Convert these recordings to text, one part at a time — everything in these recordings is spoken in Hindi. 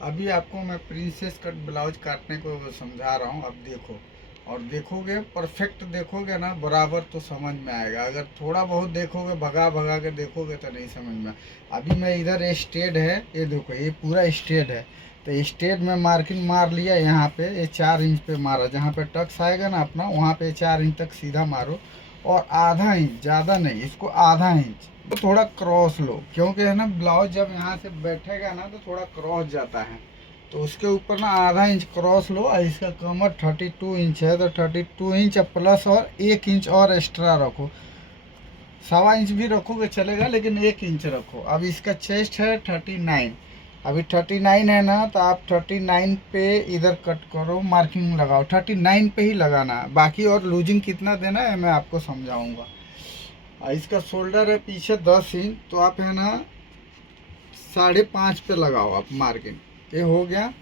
अभी आपको मैं प्रिंसेस कट ब्लाउज काटने को समझा रहा हूँ। अब देखो, और देखोगे परफेक्ट देखोगे ना बराबर तो समझ में आएगा। अगर थोड़ा बहुत देखोगे भगा भगा के देखोगे तो नहीं समझ में। अभी मैं इधर ये स्ट्रेट है, ये देखो ये पूरा स्ट्रेट है, तो स्ट्रेट में मार्किंग मार लिया। यहाँ पे ये 4 इंच पे मारा, जहाँ पे टक्स आएगा ना अपना वहाँ पे 4 इंच तक सीधा मारो। और आधा इंच, ज़्यादा नहीं, इसको आधा इंच तो थोड़ा क्रॉस लो, क्योंकि है ना ब्लाउज जब यहाँ से बैठेगा ना तो थोड़ा क्रॉस जाता है, तो उसके ऊपर ना आधा इंच क्रॉस लो। और इसका कमर 32 इंच है, तो 32 इंच प्लस और 1 इंच और एक्स्ट्रा रखो। 1.25 इंच भी रखोगे चलेगा, लेकिन 1 इंच रखो। अब इसका चेस्ट है 39, अभी 39 है ना, तो आप 39 पे इधर कट करो, मार्किंग लगाओ। 39 पे ही लगाना है, बाकी और लूजिंग कितना देना है मैं आपको समझाऊंगा। इसका शोल्डर है पीछे 10 इंच, तो आप है ना 5.5 पे लगाओ आप मार्किंग। ये हो गया।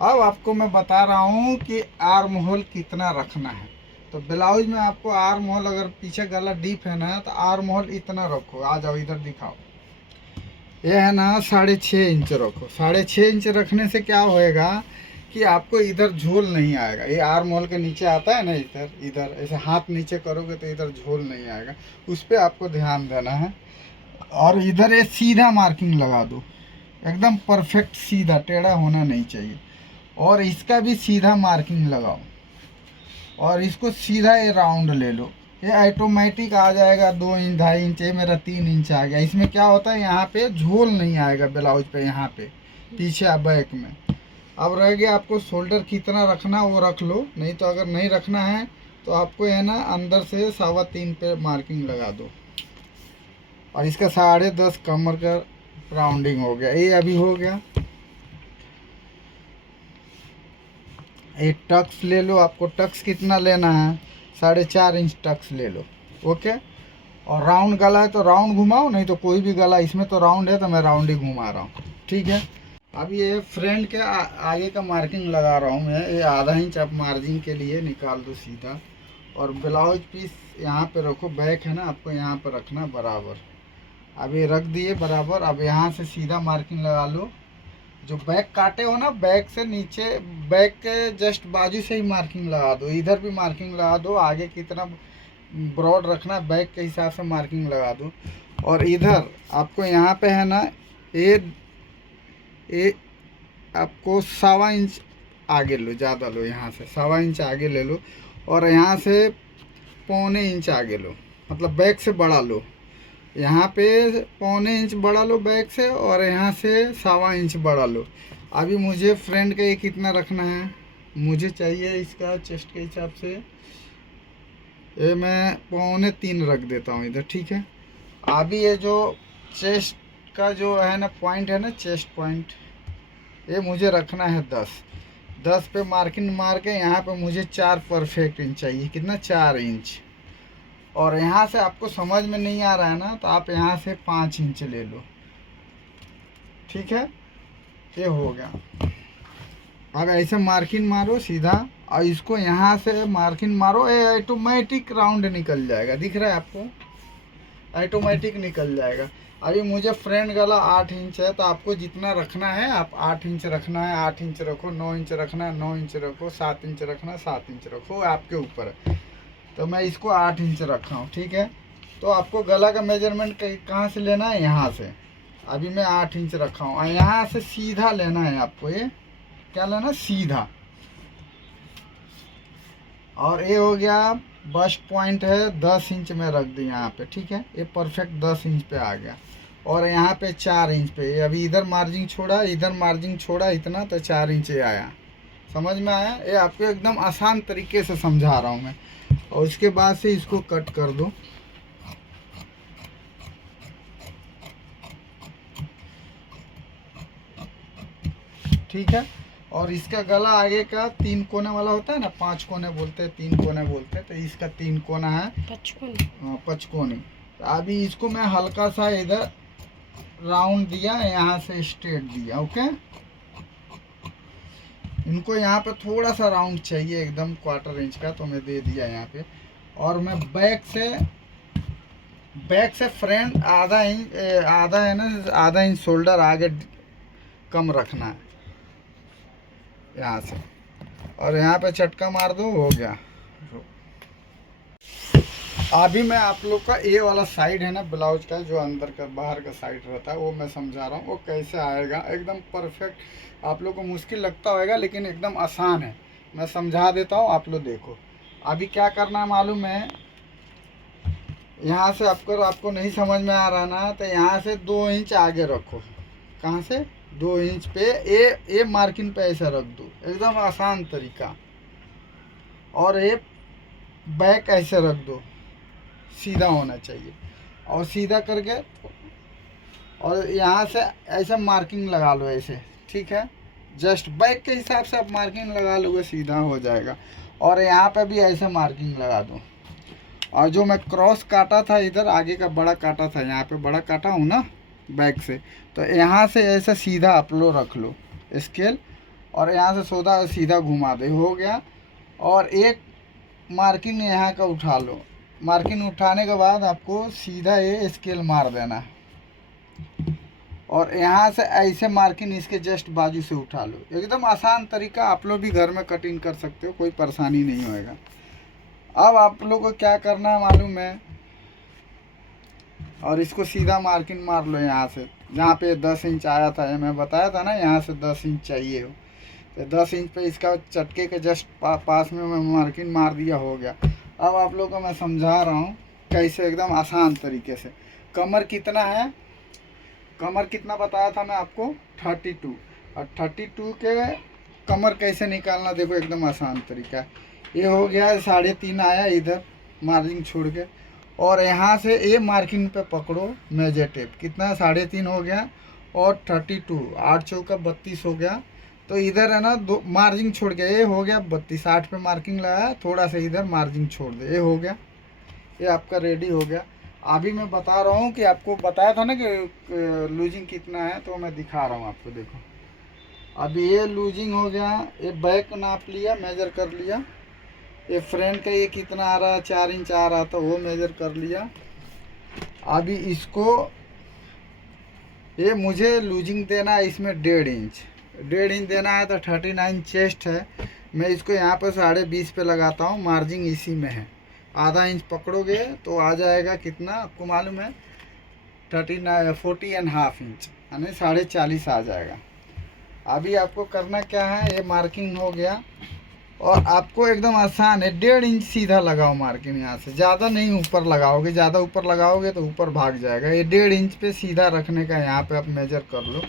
अब आपको मैं बता रहा हूँ कि आर्म होल कितना रखना है। तो ब्लाउज में आपको आर्म होल, अगर पीछे गला डीप है ना तो आर्म होल इतना रखो। आ जाओ इधर दिखाओ, ये है ना 6.5 इंच रखो। 6.5 इंच रखने से क्या होएगा कि आपको इधर झोल नहीं आएगा। ये आर्म होल के नीचे आता है ना, इधर इधर ऐसे हाथ नीचे करोगे तो इधर झोल नहीं आएगा, उस पर आपको ध्यान देना है। और इधर ये सीधा मार्किंग लगा दो, एकदम परफेक्ट सीधा, टेढ़ा होना नहीं चाहिए। और इसका भी सीधा मार्किंग लगाओ, और इसको सीधा ये राउंड ले लो। ये ऑटोमेटिक आ जाएगा 2 इंच 2.5 इंच। ये मेरा 3 इंच आ गया। इसमें क्या होता है, यहाँ पे झोल नहीं आएगा ब्लाउज पे, यहाँ पे पीछे बैक में। अब रह गया आपको शोल्डर कितना रखना, वो रख लो। नहीं तो अगर नहीं रखना है तो आपको है ना अंदर से 3.25 पे मार्किंग लगा दो। और इसका 10.5 कमर का राउंडिंग हो गया। ये अभी हो गया। एक टक्स ले लो, आपको टक्स कितना लेना है, 4.5 इंच टक्स ले लो। ओके। और राउंड गला है तो राउंड घुमाओ, नहीं तो कोई भी गला, इसमें तो राउंड है तो मैं राउंड ही घुमा रहा हूँ। ठीक है। अब ये फ्रंट के आगे का मार्किंग लगा रहा हूँ मैं। ये आधा इंच आप मार्जिन के लिए निकाल दो सीधा। और ब्लाउज पीस यहाँ पे रखो, बैक है ना आपको यहाँ पे रखना बराबर। अब ये रख दिए बराबर। अब यहाँ से सीधा मार्किंग लगा लो। जो बैक काटे हो ना, बैक से नीचे, बैक के जस्ट बाजू से ही मार्किंग लगा दो। इधर भी मार्किंग लगा दो, आगे कितना ब्रॉड रखना बैक के हिसाब से मार्किंग लगा दो। और इधर आपको यहाँ पे है ना ये आपको 1.25 इंच आगे लो, ज़्यादा लो, यहाँ से 1.25 इंच आगे ले लो। और यहाँ से 1.25 इंच आगे लो, मतलब बैक से बड़ा लो। यहाँ पे 1.25 इंच बढ़ा लो बैक से, और यहाँ से 1.25 इंच बढ़ा लो। अभी मुझे फ्रंट का ये कितना रखना है, मुझे चाहिए इसका चेस्ट के हिसाब से, ये मैं 2.25 रख देता हूँ इधर। ठीक है। अभी ये जो चेस्ट का जो है ना पॉइंट है ना, चेस्ट पॉइंट, ये मुझे रखना है 10 पे मार्किंग मार के। यहाँ पे मुझे 4 परफेक्ट इंच चाहिए। कितना, 4 इंच। और यहाँ से आपको समझ में नहीं आ रहा है ना, तो आप यहाँ से 5 इंच ले लो। ठीक है। ये हो गया। अब ऐसे मार्किंग मारो सीधा, और इसको यहाँ से मार्किंग मारो। ये ऑटोमेटिक राउंड निकल जाएगा, दिख रहा है आपको, ऑटोमेटिक निकल जाएगा। अभी मुझे फ्रंट गला 8 इंच है, तो आपको जितना रखना है आप 8 इंच रखना है 8 इंच रखो, 9 इंच रखना है 9 इंच रखो, 7 इंच रखना है 7 इंच रखो, आपके ऊपर है। तो मैं इसको 8 इंच रखा हूँ। ठीक है। तो आपको गला का मेजरमेंट कहाँ से लेना है, यहाँ से। अभी मैं 8 इंच रखा हूँ, और यहाँ से सीधा लेना है आपको। ये क्या लेना, सीधा। और ये हो गया बस्ट पॉइंट है 10 इंच में रख दी यहाँ पे। ठीक है। ये परफेक्ट 10 इंच पे आ गया। और यहाँ पे 4 इंच पे, ये अभी इधर मार्जिन छोड़ा, इधर मार्जिन छोड़ा इतना, तो 4 इंच ये आया। समझ में आया। ये आपको एकदम आसान तरीके से समझा रहा हूँ मैं। और उसके बाद से इसको कट कर दो। ठीक है। और इसका गला आगे का 3 कोने वाला होता है ना, 5 कोने बोलते हैं, 3 कोने बोलते हैं, तो इसका 3 कोना है, पचकोनी। तो अभी इसको मैं हल्का सा इधर राउंड दिया, यहाँ से स्ट्रेट दिया। ओके। इनको यहाँ पे थोड़ा सा राउंड चाहिए, एकदम 1/4 इंच का, तो मैं दे दिया यहाँ पे। और मैं बैक से फ्रंट आधा इंच, आधा है ना, आधा इंच शोल्डर आगे कम रखना है। यहाँ से, और यहाँ पे चटका मार दो, हो गया। अभी मैं आप लोग का ये वाला साइड है ना ब्लाउज का, जो अंदर का बाहर का साइड रहता है, वो मैं समझा रहा हूँ वो कैसे आएगा एकदम परफेक्ट। आप लोग को मुश्किल लगता होगा लेकिन एकदम आसान है, मैं समझा देता हूँ, आप लोग देखो। अभी क्या करना है मालूम है, यहाँ से आपको नहीं समझ में आ रहा ना, तो यहाँ से 2 इंच आगे रखो। कहाँ से? 2 इंच पे ए मार्किंग पे ऐसा रख दो, एकदम आसान तरीका। और ये बैक ऐसे रख दो, सीधा होना चाहिए। और सीधा करके, और यहाँ से ऐसा मार्किंग लगा लो ऐसे, ठीक है। जस्ट बैक के हिसाब से आप मार्किंग लगा लोगे, सीधा हो जाएगा। और यहाँ पे भी ऐसे मार्किंग लगा दो। और जो मैं क्रॉस काटा था इधर, आगे का बड़ा काटा था, यहाँ पे बड़ा काटा हूँ ना बैक से, तो यहाँ से ऐसा सीधा आप लोग रख लो स्केल, और यहाँ से सीधा घुमा दे, हो गया। और एक मार्किंग यहाँ का उठा लो। मार्किंग उठाने के बाद आपको सीधा ये स्केल मार देना, और यहाँ से ऐसे मार्किंग इसके जस्ट बाजू से उठा लो। एकदम आसान तरीका, आप लोग भी घर में कटिंग कर सकते हो, कोई परेशानी नहीं होएगा। अब आप लोग को क्या करना है मालूम है, और इसको सीधा मार्किंग मार लो यहाँ से, जहाँ पे 10 इंच आया था, मैं बताया था ना यहाँ से 10 इंच चाहिए हो, तो 10 इंच पे इसका चटके के जस्ट पास में मैं मार्किंग मार दिया, हो गया। अब आप लोग को मैं समझा रहा हूँ कैसे, एकदम आसान तरीके से। कमर कितना है, कमर कितना बताया था मैं आपको, 32, और 32 के कमर कैसे निकालना, देखो एकदम आसान तरीका है। ये हो गया 3.5 आया इधर मार्जिन छोड़ के, और यहाँ से ये मार्किंग पे पकड़ो मेजर टेप, कितना 3.5 हो गया, और 32, 8 चौका 32 हो गया। तो इधर है ना 2 मार्जिन छोड़ के, ये हो गया 32, 8 पे मार्किंग लगाया, थोड़ा सा इधर मार्जिन छोड़ दे, ये हो गया। ये आपका रेडी हो गया। अभी मैं बता रहा हूँ कि आपको बताया था ना कि लूजिंग कितना है, तो मैं दिखा रहा हूँ आपको, देखो। अभी ये लूजिंग हो गया, ये बैक नाप लिया, मेजर कर लिया। ये फ्रंट का ये कितना आ रहा है, 4 इंच आ रहा था, वो मेजर कर लिया। अभी इसको, ये मुझे लूजिंग देना है इसमें 1.5 इंच देना है, तो 39 चेस्ट है। मैं इसको यहाँ पर 20.5 पे लगाता हूँ, मार्जिन इसी में है। आधा इंच पकड़ोगे तो आ जाएगा कितना, आपको मालूम है, 40.5 इंच, यानी 40.5 आ जाएगा। अभी आपको करना क्या है, ये मार्किंग हो गया, और आपको एकदम आसान है, 1.5 इंच सीधा लगाओ मार्किंग, यहाँ से ज़्यादा नहीं ऊपर लगाओगे, ज़्यादा ऊपर लगाओगे तो ऊपर भाग जाएगा। ये 1.5 इंच पे सीधा रखने का, यहाँ पे आप मेजर कर लो,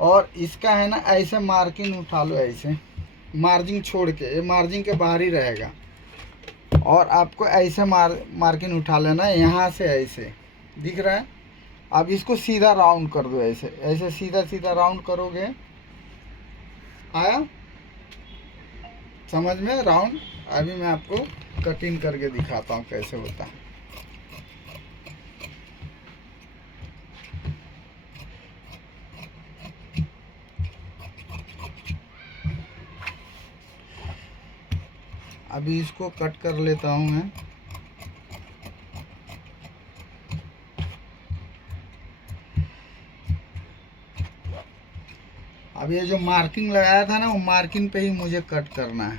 और इसका है ना ऐसे मार्किंग उठा लो, ऐसे मार्जिन छोड़ के, ये मार्जिन के बाहर ही रहेगा, और आपको ऐसे मार्किंग उठा लेना है, यहाँ से ऐसे दिख रहा है। अब इसको सीधा राउंड कर दो, ऐसे ऐसे सीधा सीधा राउंड करोगे, आया समझ में राउंड। अभी मैं आपको कटिंग करके दिखाता हूँ कैसे होता है। अभी इसको कट कर लेता हूँ मैं। अब ये जो मार्किंग लगाया था ना, वो मार्किंग पे ही मुझे कट करना है।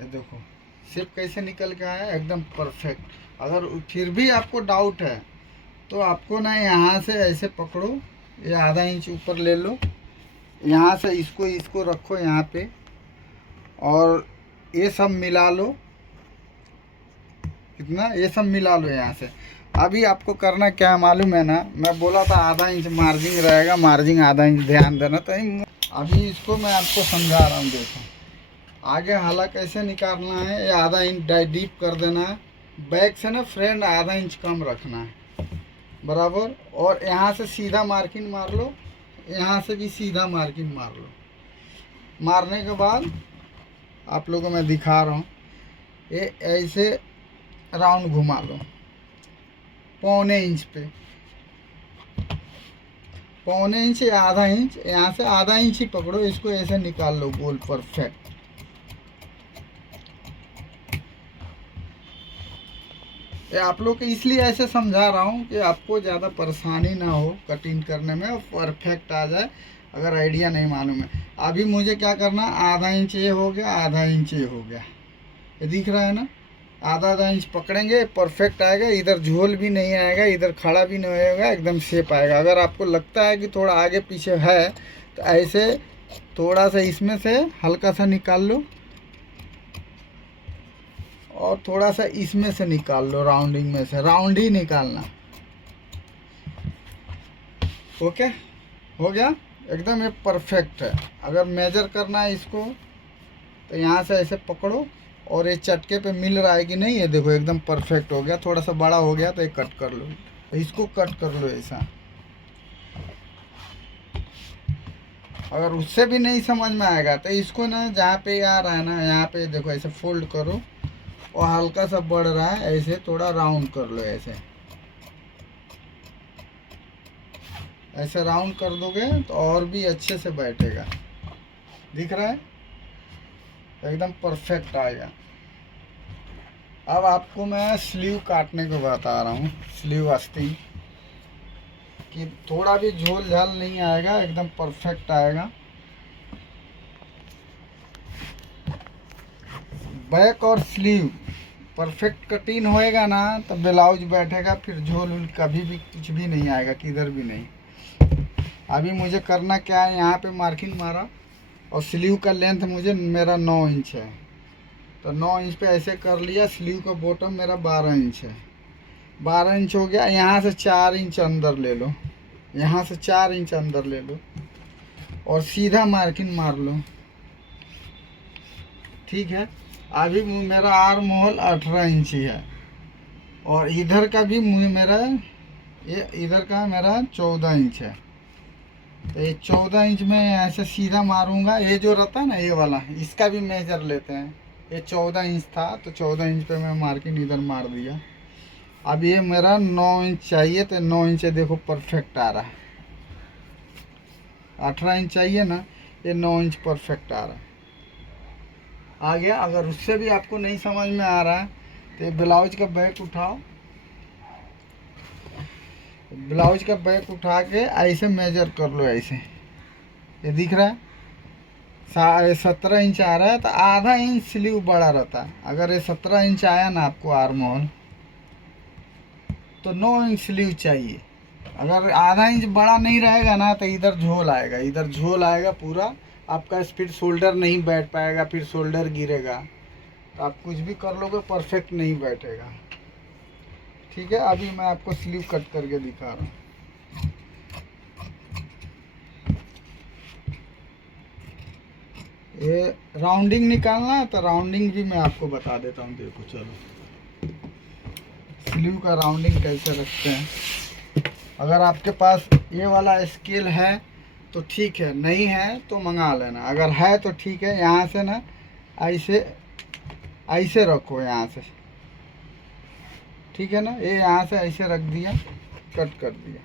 ये देखो शेप कैसे निकल के आया, एकदम परफेक्ट। अगर फिर भी आपको डाउट है तो आपको ना यहाँ से ऐसे पकड़ो, ये आधा इंच ऊपर ले लो, यहाँ से इसको रखो यहाँ पे, और ये सब मिला लो, कितना, ये सब मिला लो यहाँ से। अभी आपको करना क्या है मालूम है ना, मैं बोला था आधा इंच मार्जिन रहेगा, मार्जिन आधा इंच ध्यान देना। तो अभी इसको मैं आपको समझा रहा हूँ, देखो आगे हाला कैसे निकालना है। ये आधा इंच डीप कर देना है, बैक से ना फ्रंट आधा इंच कम रखना है, बराबर। और यहाँ से सीधा मार्किंग मार लो, यहाँ से भी सीधा मार्किंग मार लो। मारने के बाद आप लोगों को मैं दिखा रहा हूँ, ये ऐसे राउंड घुमा लो, 1.25 इंच पे, 1.25 इंच या आधा इंच, यहाँ से आधा इंच ही पकड़ो, इसको ऐसे निकाल लो गोल, परफेक्ट। ये आप लोग को इसलिए ऐसे समझा रहा हूँ कि आपको ज़्यादा परेशानी ना हो कटिंग करने में और परफेक्ट आ जाए। अगर आइडिया नहीं मालूम है, अभी मुझे क्या करना, आधा इंच ये हो गया, आधा इंच ये हो गया, ये दिख रहा है ना, आधा आधा इंच पकड़ेंगे, परफेक्ट आएगा। इधर झोल भी नहीं आएगा, इधर खड़ा भी नहीं होगा, एकदम शेप आएगा। अगर आपको लगता है कि थोड़ा आगे पीछे है तो ऐसे थोड़ा सा इसमें से हल्का सा निकाल लो और थोड़ा सा इसमें से निकाल लो, राउंडिंग में से राउंड ही निकालना। ओके, हो गया एकदम, ये परफेक्ट है। अगर मेजर करना है इसको तो यहाँ से ऐसे पकड़ो और ये चटके पे मिल रहा है कि नहीं, ये देखो एकदम परफेक्ट हो गया। थोड़ा सा बड़ा हो गया तो ये कट कर लो, तो इसको कट कर लो ऐसा। अगर उससे भी नहीं समझ में आएगा तो इसको ना, जहाँ पे आ रहा है ना, यहाँ पे देखो ऐसे फोल्ड करो और हल्का सा बढ़ रहा है, ऐसे थोड़ा राउंड कर लो, ऐसे ऐसे राउंड कर दोगे तो और भी अच्छे से बैठेगा। दिख रहा है, एकदम परफेक्ट आएगा। अब आपको मैं स्लीव काटने को बता रहा हूँ, स्लीव आस्तीन, कि थोड़ा भी झोल झाल नहीं आएगा, एकदम परफेक्ट आएगा। बैक और स्लीव परफेक्ट कटिंग होएगा ना तो ब्लाउज बैठेगा, फिर झोल उल कभी भी कुछ भी नहीं आएगा, किधर भी नहीं। अभी मुझे करना क्या है, यहाँ पे मार्किंग मारा और स्लीव का लेंथ मुझे मेरा 9 इंच है, तो 9 इंच पे ऐसे कर लिया। स्लीव का बॉटम मेरा 12 इंच है, 12 इंच हो गया। यहाँ से 4 इंच अंदर ले लो, यहाँ से 4 इंच अंदर ले लो और सीधा मार्किंग मार लो। ठीक है, अभी मेरा आर्म होल 18 इंच ही है और इधर का भी मेरा, ये इधर का मेरा 14 इंच है। तो ये 14 इंच में ऐसे सीधा मारूंगा। ये जो रहता है ना, ये वाला, इसका भी मेजर लेते हैं। ये 14 इंच था तो 14 इंच पे मैं मार्किंग इधर मार दिया। अब ये मेरा 9 इंच चाहिए, तो 9 इंच देखो परफेक्ट आ रहा है। 18 इंच चाहिए ना, ये 9 इंच परफेक्ट आ रहा है, आ गया। अगर उससे भी आपको नहीं समझ में आ रहा है तो ब्लाउज का बैक उठाओ, ब्लाउज का बैक उठा के ऐसे मेजर कर लो, ऐसे। ये दिख रहा है 17 इंच आ रहा है, तो आधा इंच स्लीव बड़ा रहता है। अगर ये 17 इंच आया ना आपको आर्म होल, तो 9 इंच स्लीव चाहिए। अगर आधा इंच बड़ा नहीं रहेगा ना तो इधर झोल आएगा, इधर झोल आएगा पूरा, आपका फिर शोल्डर नहीं बैठ पाएगा, फिर शोल्डर गिरेगा, तो आप कुछ भी कर लोगे परफेक्ट नहीं बैठेगा। ठीक है, अभी मैं आपको स्लीव कट करके दिखा रहा हूँ। ये राउंडिंग निकालना है तो राउंडिंग भी मैं आपको बता देता हूँ। देखो चलो, स्लीव का राउंडिंग कैसे रखते हैं। अगर आपके पास ये वाला स्केल है तो ठीक है, नहीं है तो मंगा लेना। अगर है तो ठीक है, यहाँ से ना ऐसे ऐसे रखो, यहाँ से, ठीक है ना। ये यहाँ से ऐसे रख दिया, कट कर दिया।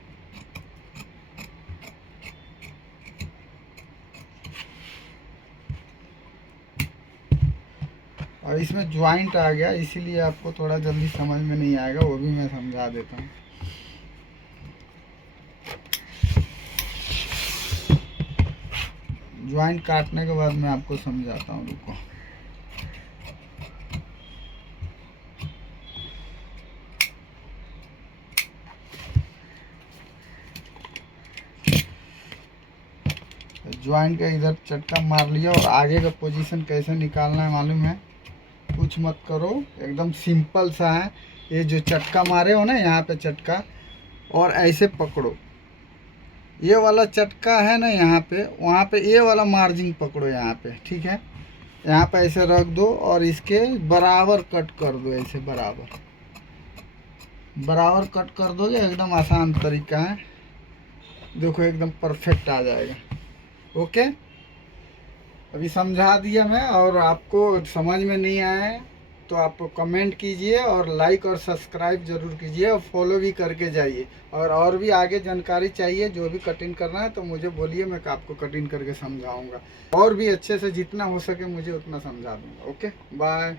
और इसमें ज्वाइंट आ गया, इसीलिए आपको थोड़ा जल्दी समझ में नहीं आएगा, वो भी मैं समझा देता हूँ। ज्वाइंट काटने के बाद मैं आपको समझाता हूँ, रुको। ज्वाइंट का इधर चटका मार लिया और आगे का पोजीशन कैसे निकालना है मालूम है? कुछ मत करो, एकदम सिंपल सा है। ये जो चटका मारे हो ना, यहाँ पे चटका, और ऐसे पकड़ो। ये वाला चटका है ना यहाँ पे, वहाँ पे ये वाला मार्जिन पकड़ो यहाँ पे, ठीक है। यहाँ पे ऐसे रख दो और इसके बराबर कट कर दो, ऐसे बराबर बराबर कट कर दोगे, एकदम आसान तरीका है। देखो एकदम परफेक्ट आ जाएगा। ओके, अभी समझा दिया मैं। और आपको समझ में नहीं आया तो आप कमेंट कीजिए और लाइक और सब्सक्राइब जरूर कीजिए और फॉलो भी करके जाइए। और भी आगे जानकारी चाहिए, जो भी कटिंग करना है तो मुझे बोलिए, मैं आपको कटिंग करके समझाऊंगा। और भी अच्छे से जितना हो सके मुझे उतना समझा दूंगा। Okay, bye.